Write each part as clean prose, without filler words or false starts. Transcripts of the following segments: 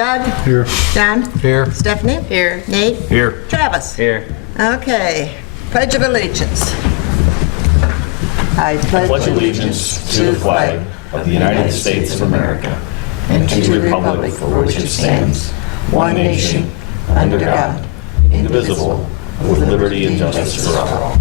Doug? Here. John? Here. Stephanie? Here. Nate? Here. Travis? Here. Okay. Pledge of Allegiance. I pledge allegiance to the flag of the United States of America and to the republic for which it stands, one nation, under God, indivisible, with liberty and justice for all.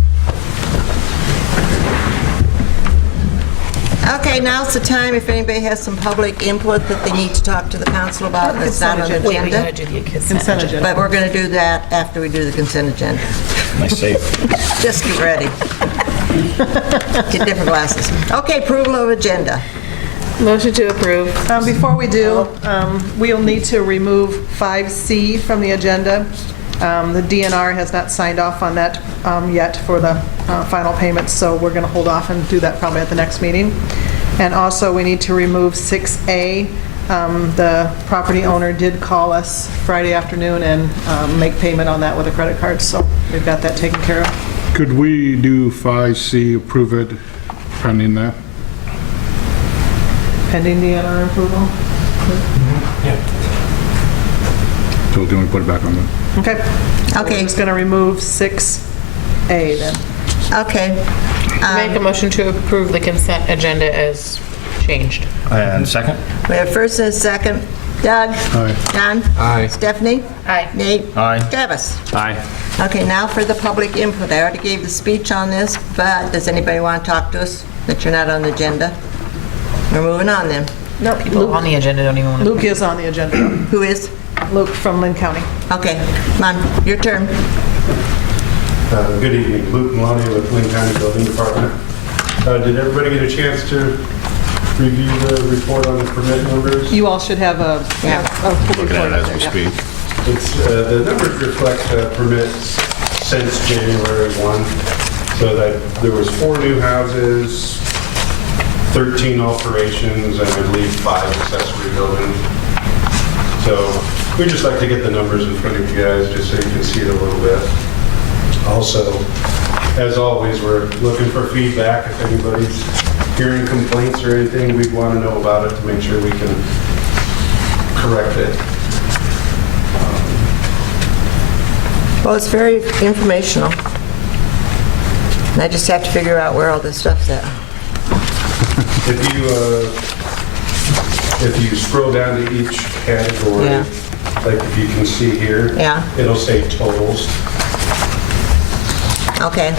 Okay, now's the time if anybody has some public input that they need to talk to the council about and it's not on the Wait, we gotta agenda. do the consent agenda. But we're going to do that after we do the consent agenda. Nice save. Just get ready. Get different glasses. Okay, approval of agenda. Motion to approve. Before we do, we'll need to remove 5C from the agenda. The DNR has not signed off on that yet for the final payments, so we're going to hold off and do that probably at the next meeting. And also, we need to remove 6A. The property owner did call us Friday afternoon and make payment on that with a credit card, so we've got that taken care of. Could we do 5C, approve it pending that? Pending DNR approval. So can we put it back on the... Okay. So Okay. We're just going to remove 6A then. Okay. Make a motion to approve the consent agenda as changed. And second? We have first and a second. Doug? Aye. John? Aye. Stephanie? Aye. Nate? Aye. Travis? Aye. Okay, now for the public input. I already gave the speech on this, but does anybody want to talk to us that you're not on the agenda? We're moving on then. No, People on the agenda don't even want to. Luke is on the agenda. Who is? Luke from Linn County. Okay, come on, your turn. Good evening, Luke Maloney with Linn County Building Department. Did everybody get a chance to review the report on the permit numbers? You all should have a Looking at it as we speak. It's, the numbers reflect permits since January 1, so that there was 4 new houses, 13 alterations, and I believe 5 accessory buildings. So we'd just like to get the numbers in front of you guys just so you can see it a little bit. Also, as always, we're looking for feedback. If anybody's hearing complaints or anything, we'd want to know about it to make sure we can correct it. Well, it's very informational. And I just have to figure out where all this stuff's at. If you scroll down to each category, Yeah. like if you can see here, Yeah. it'll say totals. Okay,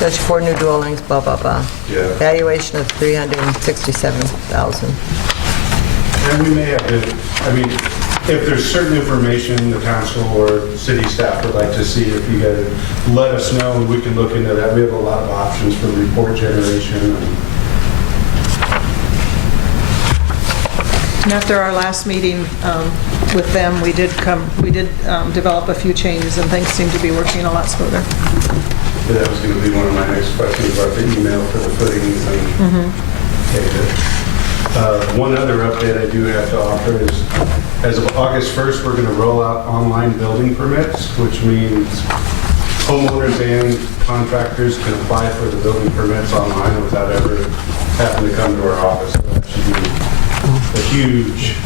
there's 4 new dwellings, blah, blah, blah. Yeah. Valuation of $367,000. And we may have to, I mean, if there's certain information the council or city staff would like to see, if you guys let us know, and we can look into that. We have a lot of options for report generation. And after our last meeting with them, we did develop a few changes, and things seem to be working a lot smoother. That was going to be one of my next questions about the email for the footings and one other update I do have to offer is, as of August 1st, we're going to roll out online building permits, which means homeowners and contractors can apply for the building permits online without ever having to come to our office. So that should be a huge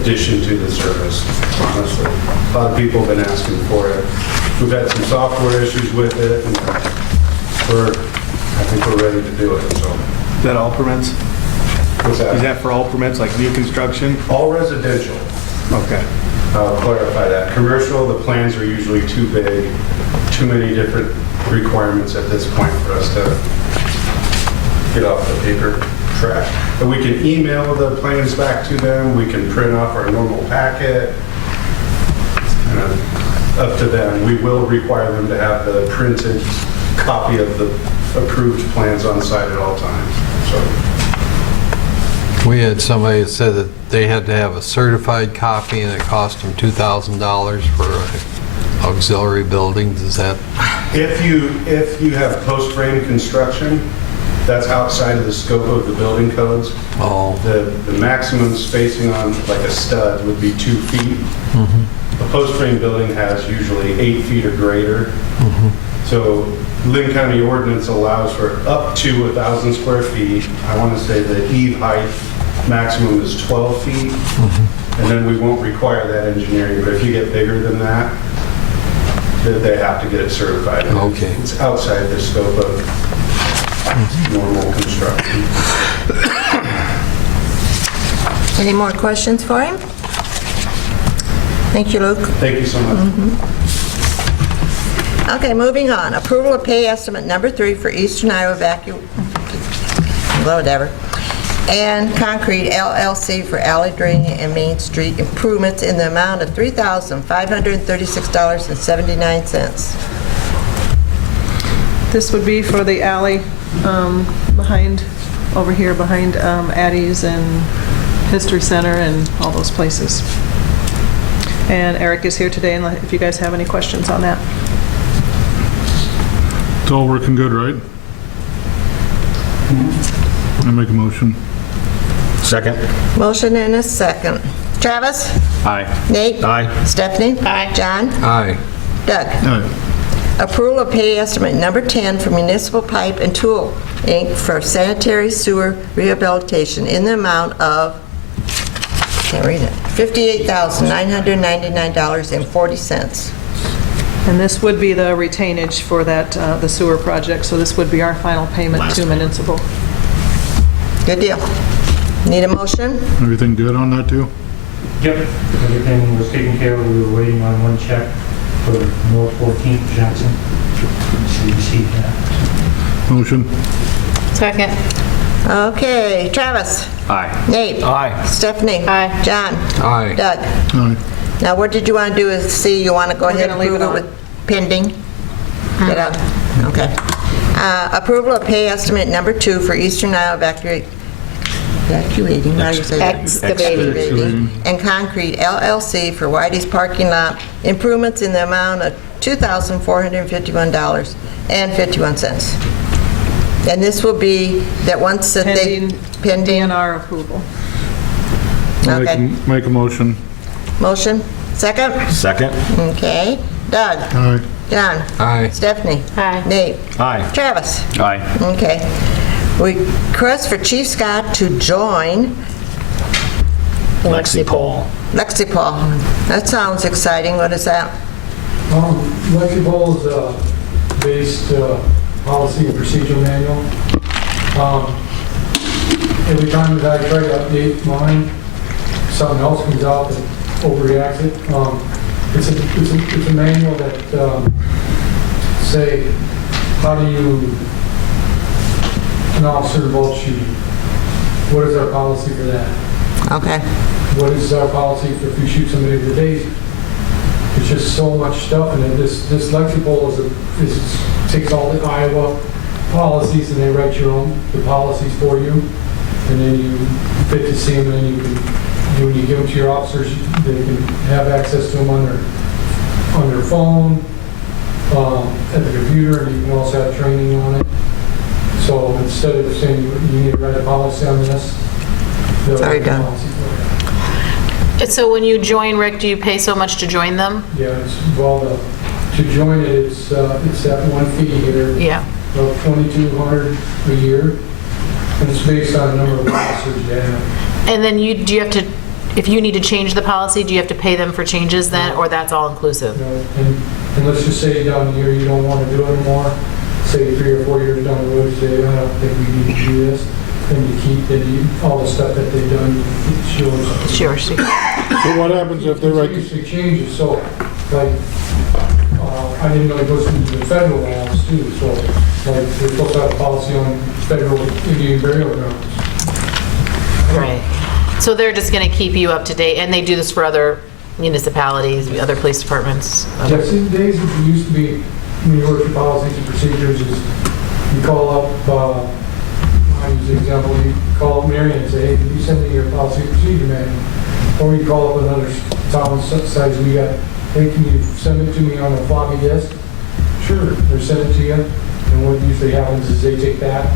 addition to the service, honestly. A lot of people have been asking for it. We've had some software issues with it, and I think we're ready to do it, so. Is that all permits? What's that? Is that for all permits, like new construction? All residential. Okay. I'll clarify that. Commercial, the plans are usually too big, too many different requirements at this point for us to get off the paper track. But we can email the plans back to them, we can print off our normal packet. Up to them. We will require them to have the printed copy of the approved plans on site at all times. So. We had somebody that said that they had to have a certified copy and it cost them $2,000 for auxiliary buildings. Is that? If you have post-frame construction, that's outside of the scope of the building codes. Oh. The maximum spacing on like a stud would be 2 feet. A post-frame building has usually 8 feet or greater. So Linn County ordinance allows for up to 1,000 square feet. I want to say the eave height maximum is 12 feet. and then we won't require that engineering, but if you get bigger than that, then they have to get it certified. Okay. It's outside the scope of normal construction. Any more questions for him? Thank you, Luke. Thank you so much. Okay, moving on. Approval of pay estimate number 3 for Eastern Iowa whatever, and Concrete LLC for alley draining and Main Street improvements in the amount of $3,536.79. This would be for the alley over here behind Addie's and History Center and all those places. And Eric is here today, and if you guys have any questions on that. It's all working good, right? I make a motion. Second. Motion and a second. Travis? Aye. Nate? Aye. Stephanie? Aye. John? Aye. Doug? Aye. Approval of pay estimate number 10 for Municipal Pipe and Tool, Inc. for sanitary sewer rehabilitation in the amount of, can't read it, $58,999.40. And this would be the retainage for that, the sewer project, so this would be our final payment to Municipal. Good deal. Need a motion? Everything good on that too? Yep, everything was taken care of. We were waiting on one check for North 14th Jackson. So we received that. Motion. Second. Okay, Travis? Aye. Nate? Aye. Stephanie? Aye. John? Aye. Doug? Aye. Now, what did you want to do is see, you want to go We're ahead and gonna leave approve it it with pending? Get out. Okay. Approval of pay estimate number 2 for Eastern Iowa evacuating, how do you say that? Excavating. And Concrete LLC for Whitey's parking lot improvements in the amount of $2,451.51. And this will be that once that they... Pending. DNR approval. Okay. Make a motion. Motion? Second? Second. Okay. Doug? Aye. John? Aye. Stephanie? Aye. Nate? Aye. Travis? Aye. Okay. Request for Chief Scott to join Lexipol. Lexipol. That sounds exciting. What is that? Lexipol is a based policy and procedure manual. Every time that I try to update mine, something else comes out that overreacts it. It's a manual that say, how do you, an officer involved shooting? What is our policy for that? Okay. What is our policy for if you shoot somebody with a taser? It's just so much stuff, and then this Lexipol takes all the Iowa policies and they write the policies for you, and then you fit to see them, and then when you give them to your officers, they can have access to them on their phone, at the computer, and you can also have training on it. So instead of saying you need to write a policy on this, they'll Very write a done. policy for you. So when you join, Rick, do you pay so much to join them? Yeah, to join it, it's that one fee here, Yeah. about $2,200 a year, and it's based on the number of officers you have. And then do you have to, if you need to change the policy, do you have to pay them for changes then, or that's all inclusive? You know, and let's just say down here you don't want to do it anymore, say 3 or 4 years down the road, you say, I don't think we need to do this, and you keep all the stuff that they've done, it shows. Sure. So what happens if they write, It changes, so, like, I didn't know it goes into the federal laws too, so, like, we're supposed to have a policy on federal Indian burial grounds. Right. So they're just going to keep you up to date, and they do this for other municipalities, other police departments? Yes, in the days it used to be, when you work for policies and procedures, is you call up, I use the example, you call up Marion and say, hey, can you send me your policy and procedure manual? Or you call up another town size we got, hey, can you send it to me on a floppy disk? Sure, they send it to you, and what usually happens is they take that,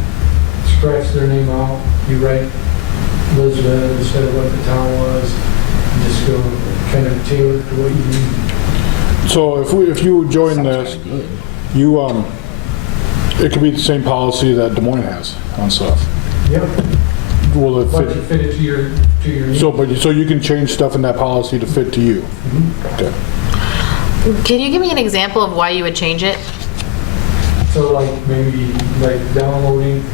scratch their name out, you write Lisbon instead of what the town was, and just go kind of tailor it to what you need. so if you join this, you, it could be the same policy that Des Moines has on stuff. Yep. Will it Once you fit? fit it to your needs. So you can change stuff in that policy to fit to you? Okay. Can you give me an example of why you would change it? So like maybe like downloading,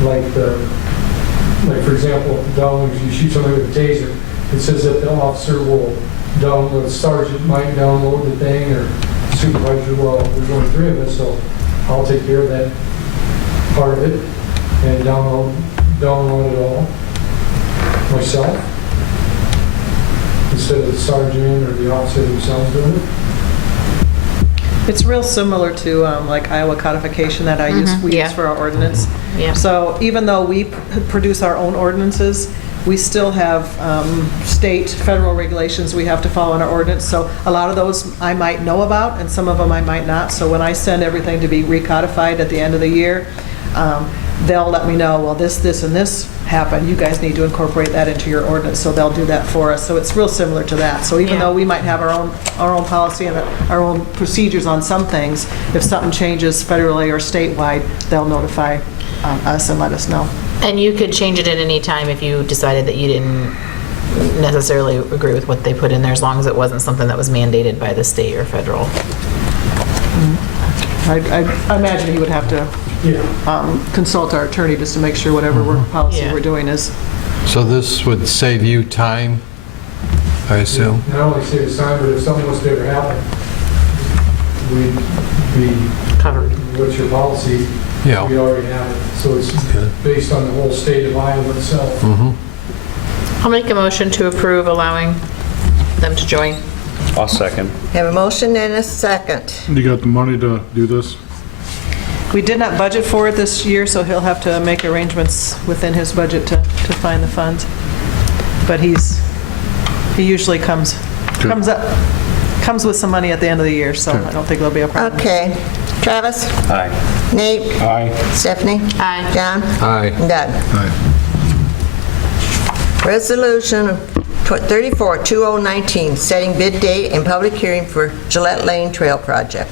like for example, downloading, you shoot somebody with a taser, it says that the officer will download, sergeant might download the thing, or supervisor, well, there's only 3 of us, so I'll take care of that part of it and download it all myself instead of the sergeant or the officer themselves doing it. It's real similar to like Iowa codification that we yeah. use for our ordinance. Yeah. So even though we produce our own ordinances, we still have state, federal regulations we have to follow in our ordinance. So a lot of those I might know about, and some of them I might not. So when I send everything to be recodified at the end of the year, they'll let me know, well, this, and this happened. You guys need to incorporate that into your ordinance. So they'll do that for us. So it's real similar to that. So even Yeah. though we might have our own policy and our own procedures on some things, if something changes federally or statewide, they'll notify us and let us know. And you could change it at any time if you decided that you didn't necessarily agree with what they put in there, as long as it wasn't something that was mandated by the state or federal. I imagine he would have to consult our attorney just to make sure whatever policy Yeah. we're doing is. So this would save you time, I assume? Not only save us time, but if something was to ever happen, we'd be, Covered. what's your policy? Yeah. We already have it. So it's based on the whole state of Iowa itself. I'll make a motion to approve allowing them to join. I'll second. Have a motion and a second. You got the money to do this? We did not budget for it this year, so he'll have to make arrangements within his budget to find the funds. But he usually comes with some money at the end of the year, so I don't think there'll be a problem. Okay. Travis? Aye. Nate? Aye. Stephanie? Aye. John? Aye. And Doug? Aye. Resolution 34-2019, setting bid date and public hearing for Gillette Lane Trail Project.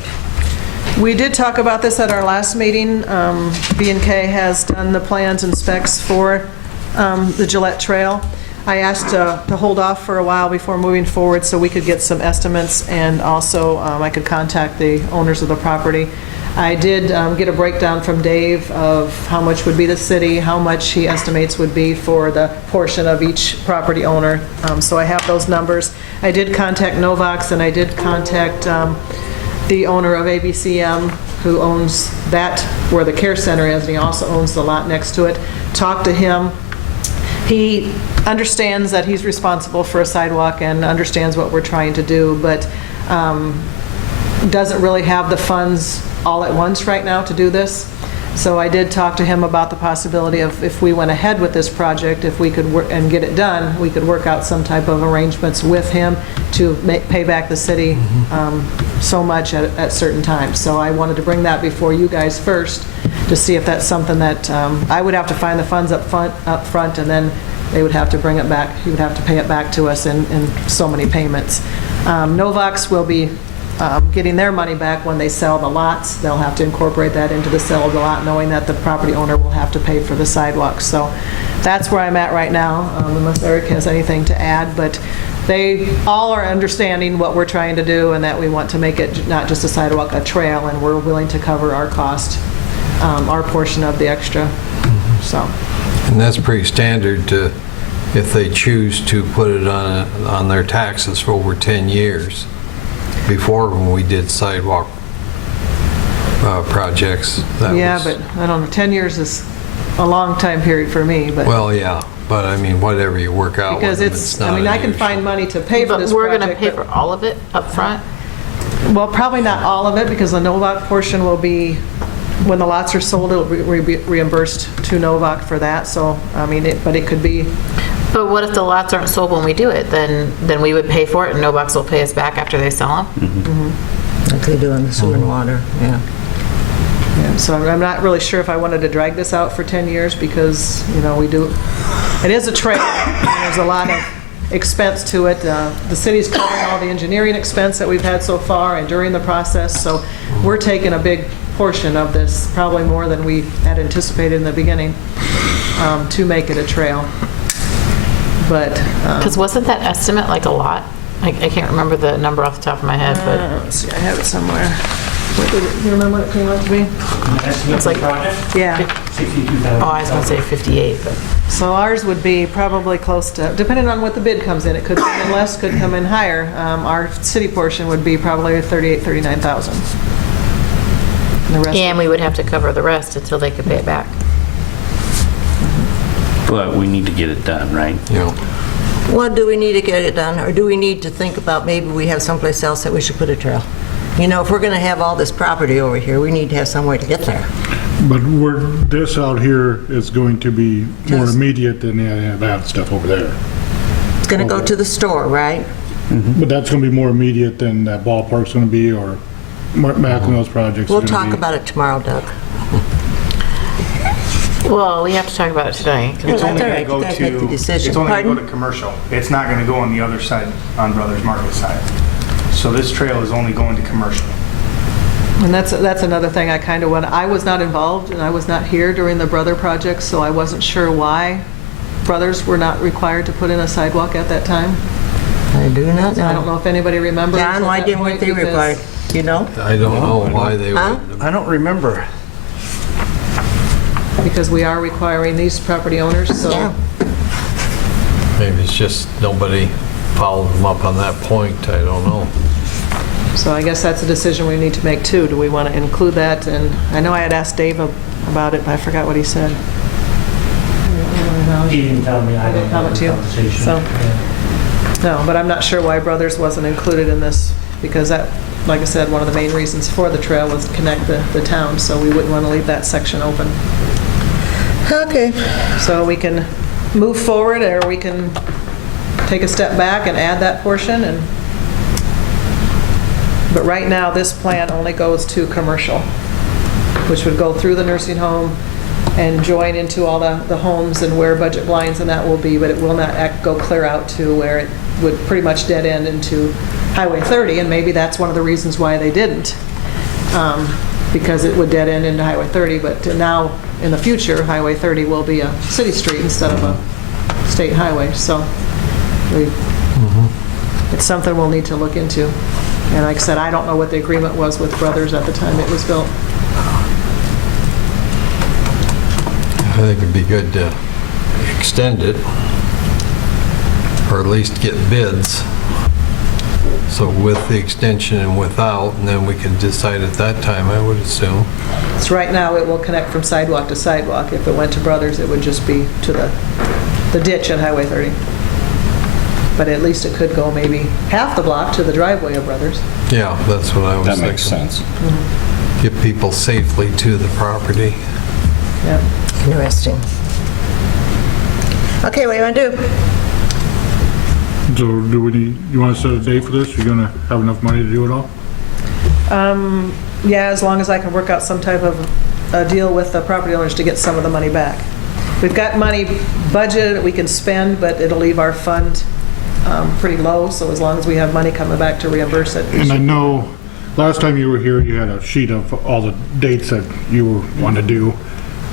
We did talk about this at our last meeting. B&K has done the plans and specs for the Gillette Trail. I asked to hold off for a while before moving forward so we could get some estimates, and also I could contact the owners of the property. I did get a breakdown from Dave of how much would be the city, how much he estimates would be for the portion of each property owner. So I have those numbers. I did contact Novox, and I did contact the owner of ABCM, who owns that, where the care center is, and he also owns the lot next to it. Talked to him. He understands that he's responsible for a sidewalk and understands what we're trying to do, but doesn't really have the funds all at once right now to do this. So I did talk to him about the possibility of, if we went ahead with this project, if we could work and get it done, we could work out some type of arrangements with him to pay back the city so much at certain times. So I wanted to bring that before you guys first to see if that's something that I would have to find the funds up front, and then they would have to bring it back. He would have to pay it back to us in so many payments. Novox will be getting their money back when they sell the lots. They'll have to incorporate that into the sale of the lot, knowing that the property owner will have to pay for the sidewalks. So that's where I'm at right now, unless Eric has anything to add. But they all are understanding what we're trying to do, and that we want to make it not just a sidewalk, a trail, and we're willing to cover our cost, our portion of the extra. So. And that's pretty standard to, if they choose to put it on their taxes for over 10 years. Before, when we did sidewalk projects, that Yeah, was... but I don't know, 10 years is a long time period for me, but. Well, yeah, but I mean, whatever you work out with Because them, it's, not I mean, I can unusual. find money to pay for But this we're project. going to pay but- for all of it up front? Well, probably not all of it, because the Novak portion will be, when the lots are sold, it'll be reimbursed to Novak for that. So, I mean, but it could be, But what if the lots aren't sold when we do it? Then we would pay for it, and Nobox will pay us back after they sell them? Like they do in the sewer and water, yeah. yeah. So I'm not really sure if I wanted to drag this out for 10 years, because, you know, it is a trail, and there's a lot of expense to it. The city's covering all the engineering expense that we've had so far and during the process, so we're taking a big portion of this, probably more than we had anticipated in the beginning. to make it a trail. But, Because wasn't that estimate like a lot? I can't remember the number off the top of my head, but let's see, I have it somewhere. What did it, you remember what it came out to be? it's like, Yeah. oh, I was going to say 58, but So ours would be probably close to, depending on what the bid comes in, it could come in less, could come in higher. Our city portion would be probably 38,000, 39,000. And the rest, and we would have to cover the rest until they could pay it back. But we need to get it done, right? Yeah. Well, do we need to get it done, or do we need to think about maybe we have someplace else that we should put a trail? You know, if we're going to have all this property over here, we need to have somewhere to get there. But this out here is going to be more Yes. immediate than that stuff over there. It's going to go to the store, right? But that's going to be more immediate than that ballpark's going to be, or Mac and those projects. We'll talk about it tomorrow, Doug. Well, we have to talk about it today. Oh, It's only all going right. to go You guys make the to, decision. it's only going to go Pardon? to commercial. It's not going to go on the other side, on Brothers Market side. So this trail is only going to commercial. And that's another thing I kind of want, I was not involved and I was not here during the Brother project, so I wasn't sure why Brothers were not required to put in a sidewalk at that time. I do not know. I don't know if anybody remembers. John, at why that didn't point, they because- require, you know? I don't know why they Huh? would. I don't remember. Because we are requiring these property owners, so. Yeah. Maybe it's just nobody followed them up on that point, I don't know. So I guess that's a decision we need to make too. Do we want to include that? And I know I had asked Dave about it, but I forgot what he said. He didn't tell me, I I didn't didn't have comment a to you, conversation. so. Yeah. No, but I'm not sure why Brothers wasn't included in this, because that, like I said, one of the main reasons for the trail was to connect the town, so we wouldn't want to leave that section open. Okay. So we can move forward, or we can take a step back and add that portion, and, but right now, this plan only goes to commercial, which would go through the nursing home and join into all the homes and where budget blinds and that will be, but it will not go clear out to where it would pretty much dead end into Highway 30, and maybe that's one of the reasons why they didn't, because it would dead end into Highway 30, but now, in the future, Highway 30 will be a city street instead of a state highway, so it's something we'll need to look into. And like I said, I don't know what the agreement was with Brothers at the time it was built. I think it'd be good to extend it, or at least get bids. So with the extension and without, and then we can decide at that time, I would assume. So right now, it will connect from sidewalk to sidewalk. If it went to Brothers, it would just be to the ditch at Highway 30. But at least it could go maybe half the block to the driveway of Brothers. Yeah, that's what I was That thinking. makes sense. Get people safely to the property. Yeah. Interesting. Okay, what do you want to do? So do we need, you want to set a date for this? You're going to have enough money to do it all? Yeah, as long as I can work out some type of a deal with the property owners to get some of the money back. We've got money budgeted that we can spend, but it'll leave our fund pretty low, so as long as we have money coming back to reimburse it. And I know, last time you were here, you had a sheet of all the dates that you were wanting to do.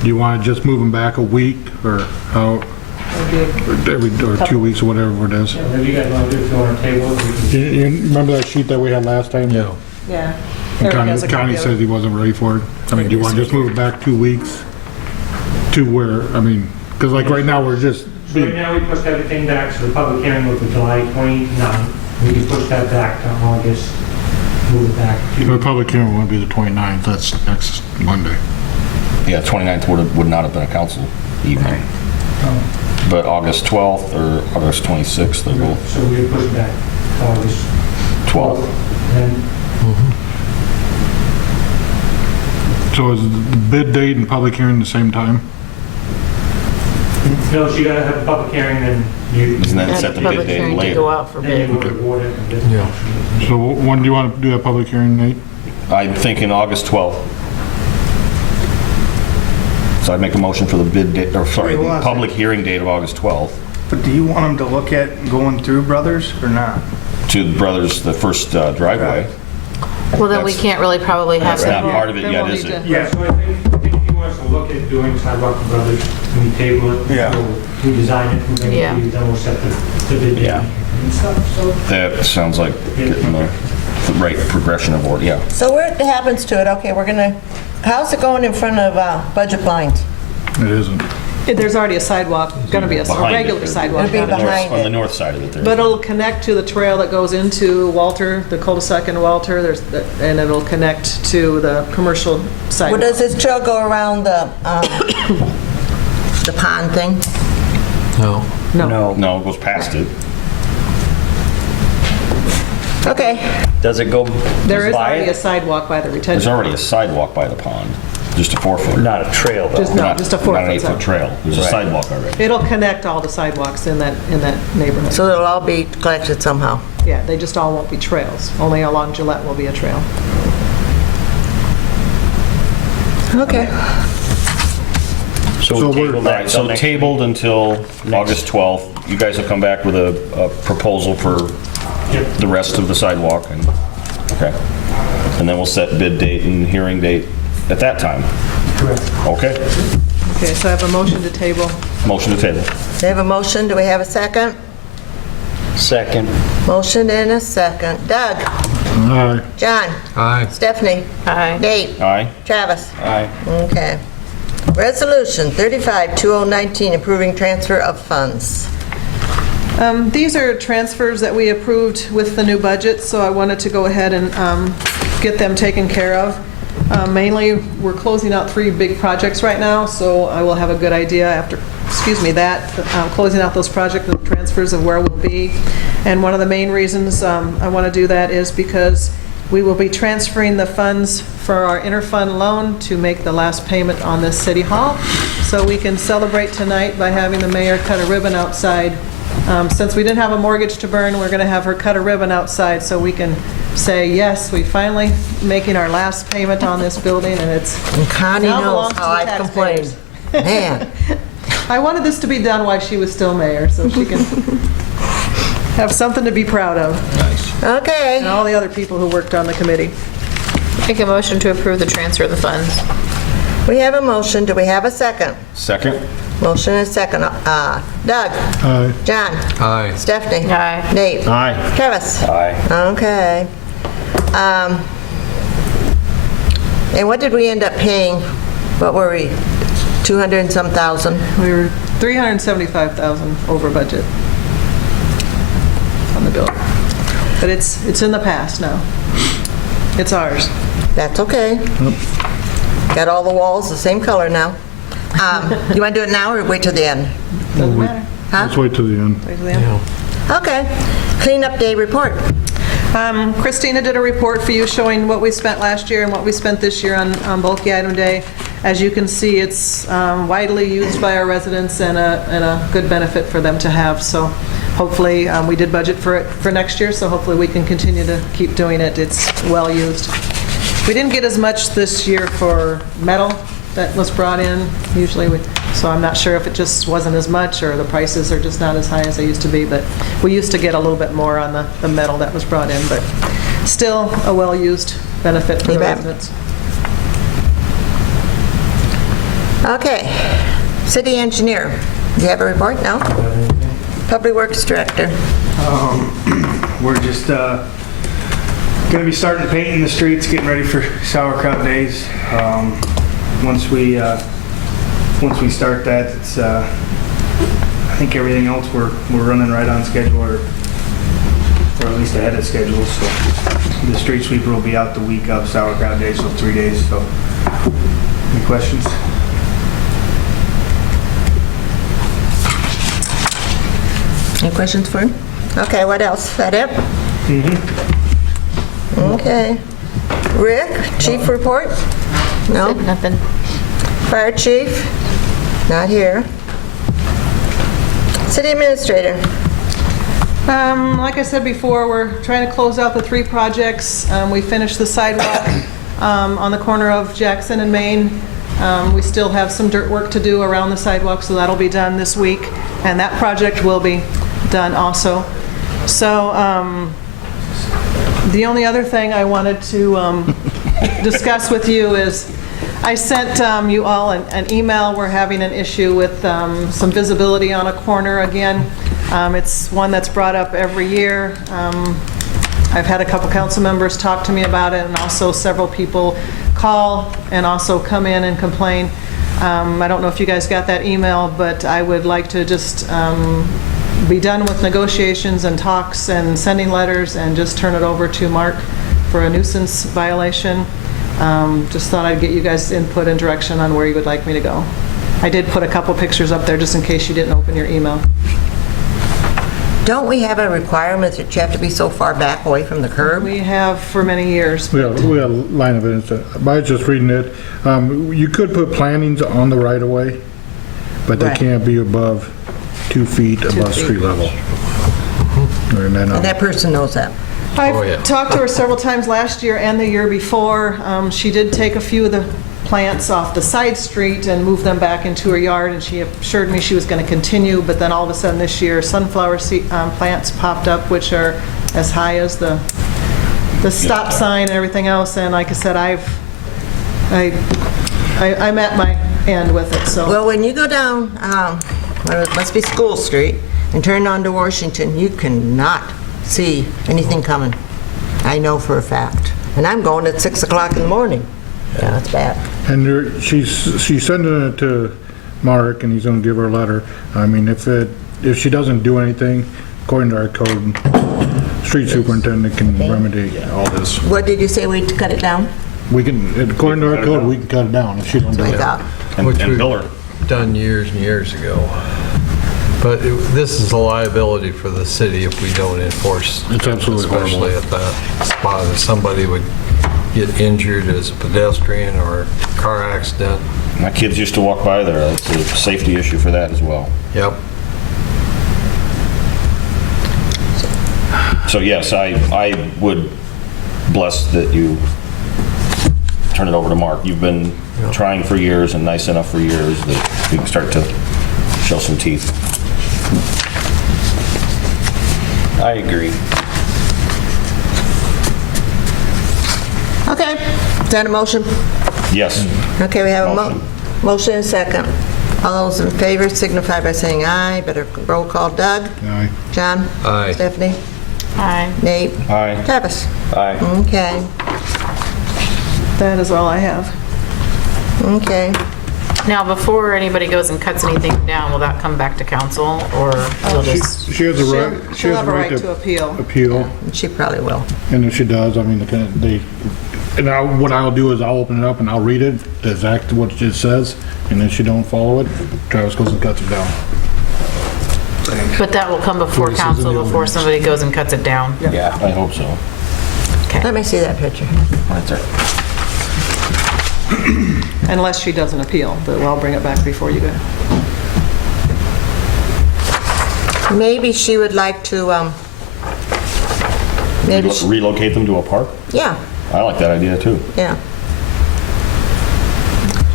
Do you want to just move them back a week, or how, or 2 weeks, or whatever it is? Yeah, whatever you guys want to do, if you want to table it, we can. You remember that sheet that we had last time? Yeah. Yeah. And Eric has a Connie copy of says it. he wasn't ready for it. I mean, do you want to just move it back 2 weeks to where, I mean, because like right now, we're just, So right now, we pushed everything back, so the public hearing will be July 29th. We can push that back to August, move it back the to... public hearing would be the 29th, that's next Monday. Yeah, 29th would not have been a council evening. But August 12th or August 26th, they're both So we push it back to August 12th. And So is the bid date and public hearing the same time? no, so you gotta have a public hearing, then you... Isn't that set the bid Public date hearing to later? go out for Then you bid. will reward it. And Yeah. So when do you want to do that public hearing, Nate? I'm thinking August 12th. So I'd make a motion for the bid date, or sorry, Wait, hold the on a public hearing date of August 12th But do you want them to look at going through Brothers or not? to the Brothers, the first driveway. Well, then we That's- can't really probably have That's not them. part of it Then yet, we'll is need it? to- Yeah, so I think he wants to look at doing sidewalk for Brothers, and we table it. Yeah. We design it, and Yeah. then we'll set the bid. Yeah. And stuff, so. That sounds like getting the right progression of order, yeah. So what happens to it? Okay, we're gonna, how's it going in front of budget blinds? It isn't. There's already a sidewalk, going to be a Behind it. regular sidewalk. It'll be down there. behind On the it. north side of it there. But it'll connect to the trail that goes into Walter, the cul-de-sac in Walter, and it'll connect to the commercial Well, sidewalk. does this trail go around the pond thing? No. No, it goes past it. Okay, Does it go There is by already a it? sidewalk by the There's retention. already a sidewalk by the pond, just a 4-foot. Not a trail, though. Just Not just a Not an 4-foot 8-foot sidewalk. trail. There's a Right. sidewalk already. It'll connect all the sidewalks in that neighborhood. so it'll all be collected somehow. Yeah, they just all won't be trails. Only along Gillette will be a trail. Okay. So So we we're- table All that right, till so next tabled week. until August 12th. You guys will come back with a proposal for Yep. the rest of the sidewalk, and, okay. And then we'll set bid date and hearing date at that time. Correct. Okay? Okay, so I have a motion to table. Motion to table. We have a motion, do we have a second? Second. Motion and a second. Doug? Aye. John? Aye. Stephanie? Aye. Nate? Aye? Travis? Aye. Okay. Resolution 35-2019, approving transfer of funds. These are transfers that we approved with the new budget, so I wanted to go ahead and get them taken care of. Mainly, we're closing out 3 big projects right now, so I will have a good idea after, closing out those project transfers of where we'll be. And one of the main reasons I want to do that is because we will be transferring the funds for our interfund loan to make the last payment on this city hall. So we can celebrate tonight by having the mayor cut a ribbon outside. Since we didn't have a mortgage to burn, we're going to have her cut a ribbon outside so we can say, yes, we finally making our last payment on this building, and it's And Connie now knows belongs to how the I've complained. Man, I wanted this to be done while she was still mayor, so she can have something to be proud of, and okay. all the other people who worked on the committee. Make a motion to approve the transfer of the funds. We have a motion, do we have a second? Second? Motion and a second. Doug? Aye. John? Aye. Stephanie? Aye. Nate? Aye. Travis? Aye. Okay. And what did we end up paying? What were we, 200 and some thousand? We were $375,000 over budget on the bill. But it's in the past now. It's ours. That's okay. Got all the walls the same color now. You want to do it now or wait till the end? Doesn't matter. Let's wait till the end. Wait till the end. Okay. Cleanup day report. Christina did a report for you showing what we spent last year and what we spent this year on bulky item day. As you can see, it's widely used by our residents and a good benefit for them to have. So hopefully, we did budget for it for next year, so hopefully we can continue to keep doing it. It's well used. We didn't get as much this year for metal that was brought in usually, so I'm not sure if it just wasn't as much or the prices are just not as high as they used to be, but we used to get a little bit more on the metal that was brought in, but still a well-used benefit for the You bet. residents. Okay. City engineer. You have a report? No? Public Works Director. We're just going to be starting painting the streets, getting ready for sauerkraut days. Once we start that, it's I think everything else we're running right on schedule, or at least ahead of schedule. So the street sweeper will be out the week of sauerkraut day, so 3 days. So any questions? Any questions for him? Okay, what else? That it? Okay. Rick, chief report? No? Nothing. Fire chief? Not here. City administrator? Like I said before, we're trying to close out the 3 projects. We finished the sidewalk on the corner of Jackson and Main. We still have some dirt work to do around the sidewalk, so that'll be done this week, and that project will be done also. So the only other thing I wanted to discuss with you is I sent you all an email. We're having an issue with some visibility on a corner again. It's one that's brought up every year. I've had a couple council members talk to me about it, and also several people call and also come in and complain. I don't know if you guys got that email, but I would like to just be done with negotiations and talks and sending letters and just turn it over to Mark for a nuisance violation. Just thought I'd get you guys' input and direction on where you would like me to go. I did put a couple pictures up there just in case you didn't open your email. Don't we have a requirement that you have to be so far back away from the curb? We have for many years. We got a line of evidence. I was just reading it. You could put plantings on the right-of-way, but they Right. can't be above 2 feet above feet. street level. And then, And that person knows that. Oh, yeah. I've talked to her several times last year and the year before. She did take a few of the plants off the side street and move them back into her yard, and she assured me she was going to continue, but then all of a sudden this year, sunflower plants popped up, which are as high as the stop sign and everything else, and like I said, I'm at my end with it, so. Well, when you go down, it must be School Street, and turn onto Washington, you cannot see anything coming. I know for a fact. And I'm going at 6 o'clock in the morning. Yeah, it's bad. and she's sending it to Mark, and he's going to give her a letter. I mean, if she doesn't do anything, according to our code, street superintendent can remedy all this. What did you say, we'd cut it down? We can, according to our code, we can cut it down if she don't do That's what I it. thought. Which And we've bill her. done years and years ago. But this is a liability for the city if we don't enforce. It's absolutely horrible. Especially at that spot, if somebody would get injured as a pedestrian or car accident. My kids used to walk by there. It's a safety issue for that as well. Yep. So yes, I would bless that you turn it over to Mark. You've been trying for years and nice enough for years that we can start to show some teeth. I agree. Okay, is that a motion? Yes. Okay, we have a Motion. motion and a second. All those in favor signify by saying aye. Better roll call. Doug? Aye. John? Aye. Stephanie? Aye. Nate? Aye. Travis? Aye. Okay, That is all I have. okay. Now, before anybody goes and cuts anything down, will that come back to council, or you'll just? She has a right, she She'll has have a a right right to appeal. appeal, She probably will. and if she does, I mean, what I'll do is I'll open it up and I'll read it, exactly what it says, and if she don't follow it, Travis goes and cuts it down. But that will come before Voices in council, the before audience. somebody goes and cuts it down? Yeah. I hope so. Let me see that picture. That's it. Unless she doesn't appeal, but I'll bring it back before you go. Maybe she would like to, maybe she, Relocate them to a park? yeah, I like that idea too. yeah.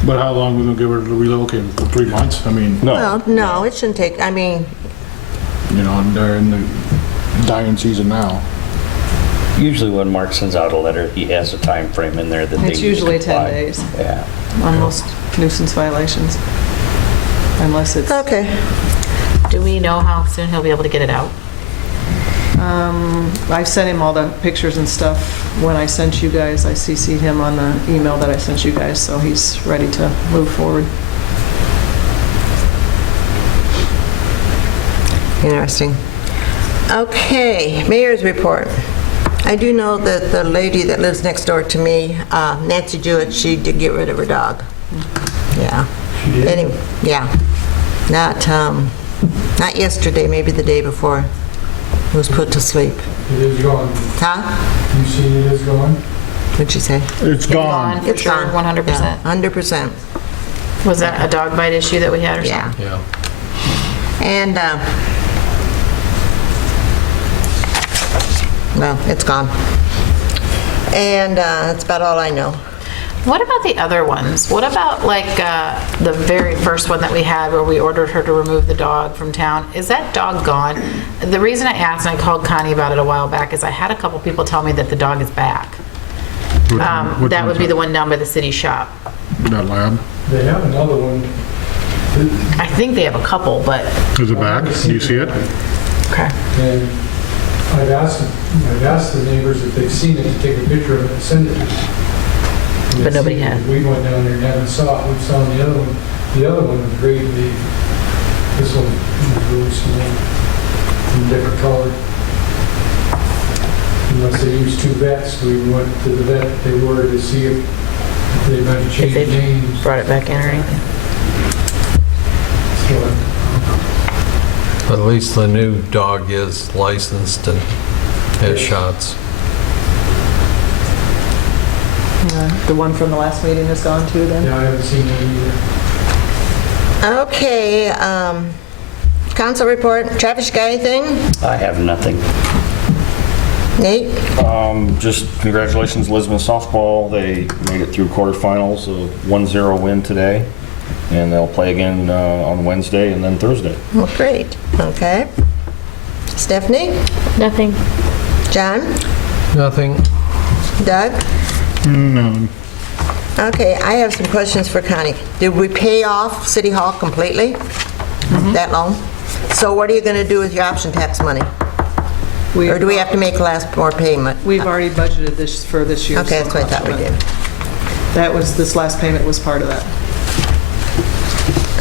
But how long are we gonna give her to relocate, for 3 months? I mean, Well, no, it shouldn't take, I mean, you know, they're in the dying season now. Usually when Mark sends out a letter, he has a time frame in there that they It's need to usually 10 comply. days Yeah. on most nuisance violations, unless it's, okay. Do we know how soon he'll be able to get it out? I sent him all the pictures and stuff when I sent you guys. I CC'd him on the email that I sent you guys, so he's ready to move forward. Interesting. Okay, mayor's report. I do know that the lady that lives next door to me, Nancy Jewett, she did get rid of her dog. Yeah. Anyway, yeah. Not yesterday, maybe the day before. It was put to sleep. It is gone. Huh? You seen it is gone? What'd she say? It's gone. For It's sure, gone. 100%. Yeah, 100%. Was that a dog bite issue that we had or something? Yeah. Yeah. And, well, it's gone. And that's about all I know. What about the other ones? What about like the very first one that we had where we ordered her to remove the dog from town? Is that dog gone? The reason I asked, and I called Connie about it a while back, is I had a couple people tell me that the dog is back. That would be the one down by the city shop. that lab? They have another one. I think they have a couple, but, Is it back? Do you see it? okay. And I've asked the neighbors if they've seen it, to take a picture of it and send it to them. And But they nobody seen it. had. We went down there and haven't saw it. We saw the other one. The other one was great. This one was really small and different color. Unless they used two vets, we went to the vet that they were to see if they might If change they names. brought it back in or anything. So, But at least the new dog is licensed and has shots. The one from the last meeting is gone too then? yeah, I haven't seen it either. Okay, council report. Travis, you got anything? I have nothing. Nate? Just congratulations, Lisbon softball. They made it through quarterfinals, a 1-0 win today. And they'll play again on Wednesday and then Thursday. Well, great. Okay. Stephanie? Nothing. John? Nothing. Doug? No. Okay, I have some questions for Connie. Did we pay off City Hall completely? That loan? So what are you going to do with your option tax money? Or do we have to make last more payment? We've already budgeted this for this year. Okay, that's what I thought we did. That was, this last payment was part of that.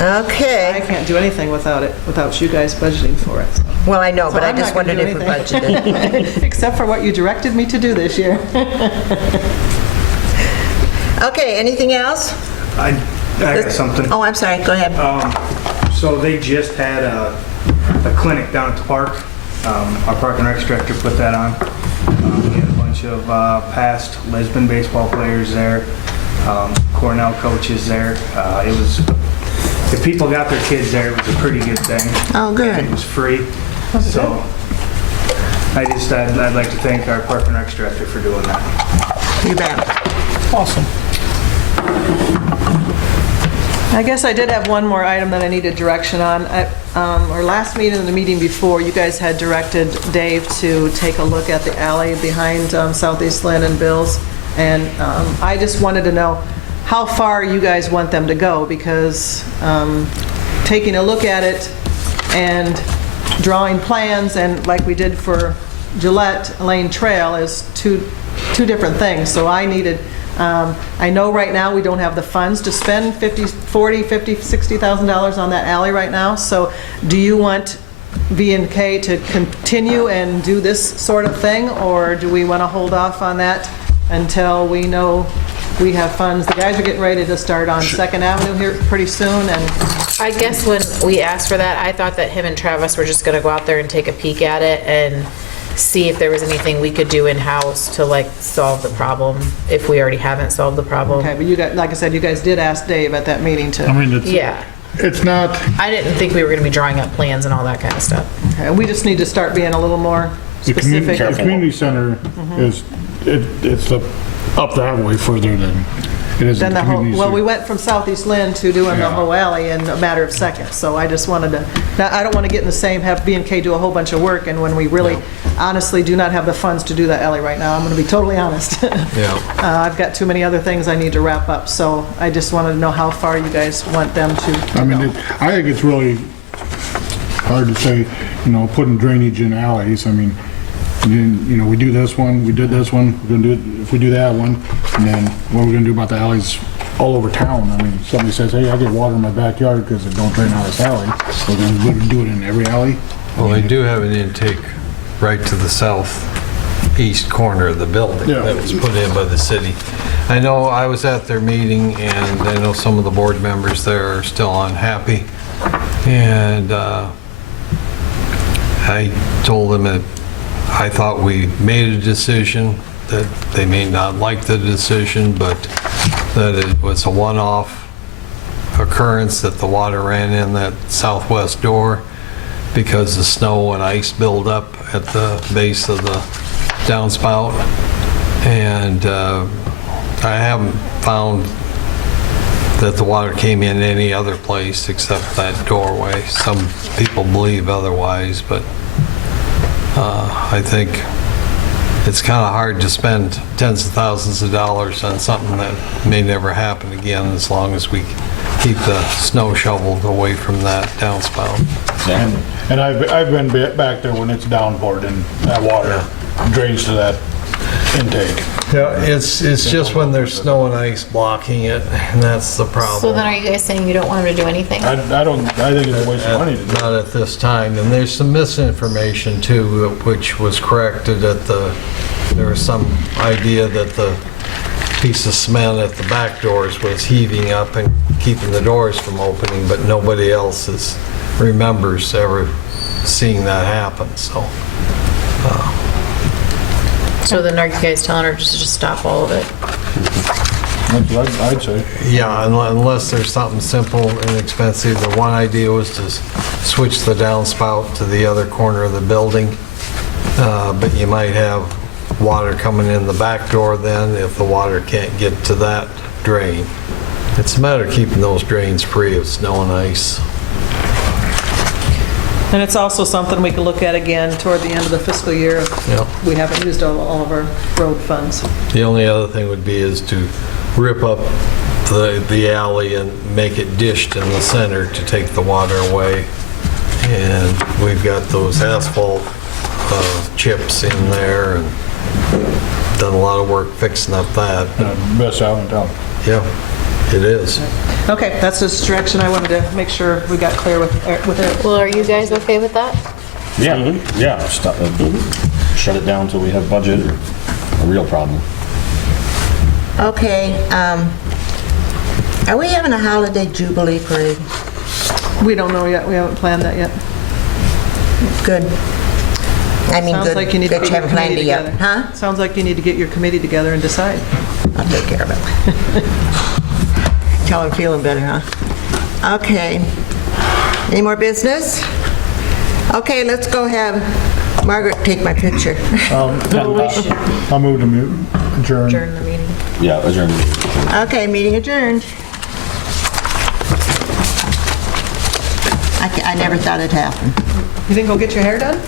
I Okay. can't do anything without it, without you guys budgeting for it. so. Well, I know, So but I I'm just not gonna wondered do if we budgeted. Except for what you directed me to do this year. Okay, anything else? I got something. Oh, I'm sorry, go ahead. So they just had a clinic down at the park. Our Park and Rec director put that on. We had a bunch of past Lisbon baseball players there, Cornell coaches there. It was, if people got their kids there, it was a pretty good thing. Oh, good. And it was free. So I'd like to thank our Park and Rec director for doing that. You bet. Awesome. I guess I did have one more item that I needed direction on. Our last meeting and the meeting before, you guys had directed Dave to take a look at the alley behind Southeast Linn and Bill's. And I just wanted to know how far you guys want them to go, because taking a look at it and drawing plans, and like we did for Gillette Lane Trail, is two different things. So I needed, I know right now we don't have the funds to spend $60,000 on that alley right now. So do you want V&K to continue and do this sort of thing, or do we want to hold off on that until we know we have funds? The guys are getting ready to start on 2nd Avenue here pretty soon, and I guess when we asked for that, I thought that him and Travis were just gonna go out there and take a peek at it and see if there was anything we could do in-house to like solve the problem, if we already haven't solved the problem. okay, but you got, like I said, you guys did ask Dave at that meeting to. I mean, Yeah, it's not, I didn't think we were gonna be drawing up plans and all that kind of stuff. Okay, we just need to start being a little more the community, specific. the community center is, it's up that way further than it is in Then the the whole, community well, we center. went from Southeast Linn to doing the Yeah. whole alley in a matter of seconds, so I just wanted to, now, I don't want to get in the same, have B&K do a whole bunch of work, and when we really honestly do not have the funds to do that alley right now, I'm going to be totally honest. Yeah. I've got too many other things I need to wrap up, so I just wanted to know how far you guys want them to I mean, go. I think it's really hard to say, putting drainage in alleys. I mean, we do this one, we did this one, we're gonna do, if we do that one, and then what are we gonna do about the alleys all over town? I mean, somebody says, hey, I get water in my backyard because it don't drain out of this alley. We're gonna do it in every alley? Well, they do have an intake right to the southeast corner of the building Yeah. that was put in by the city. I know I was at their meeting, and I know some of the board members there are still unhappy. And I told them that I thought we made a decision, that they may not like the decision, but that it was a one-off occurrence, that the water ran in that southwest door because the snow and ice build up at the base of the downspout. And I haven't found that the water came in any other place except that doorway. Some people believe otherwise, but I think it's kind of hard to spend tens of thousands of dollars on something that may never happen again as long as we keep the snow shoveled away from that downspout. And I've been back there when it's downpoured and that water drains to that intake. Yeah, it's just when there's snow and ice blocking it, and that's the problem. So then are you guys saying you don't want them to do anything? I think it's a waste of money to do. Not at this time, and there's some misinformation too, which was corrected there was some idea that the piece of cement at the back doors was heaving up and keeping the doors from opening, but nobody else remembers ever seeing that happen, so. So then are you guys telling her just to stop all of it? That's what I'd say. Yeah, unless there's something simple, inexpensive. The one idea was to switch the downspout to the other corner of the building, but you might have water coming in the back door then if the water can't get to that drain. It's a matter of keeping those drains free of snow and ice. And it's also something we can look at again toward the end of the fiscal year if Yep. we haven't used all of our road funds. The only other thing would be is to rip up the alley and make it dished in the center to take the water away. And we've got those asphalt chips in there and done a lot of work fixing up that. Best out in town. Yeah, it is. Okay, that's the direction I wanted to make sure we got clear with it. Well, are you guys okay with that? Yeah, shut it down until we have budget or a real problem. Okay, are we having a holiday jubilee parade? We don't know yet. We haven't planned that yet. Good. I mean, Sounds good. like you need to Good, get your haven't planned committee it yet. together. Huh? Sounds like you need to get your committee together and decide. I'll take care of it. Tell her I'm feeling better, huh? Okay. Any more business? Okay, let's go have Margaret take my picture. I'll move to adjourn. Adjourn the meeting. Yeah, adjourn. Okay, meeting adjourned. I never thought it'd happen. You didn't go get your hair done?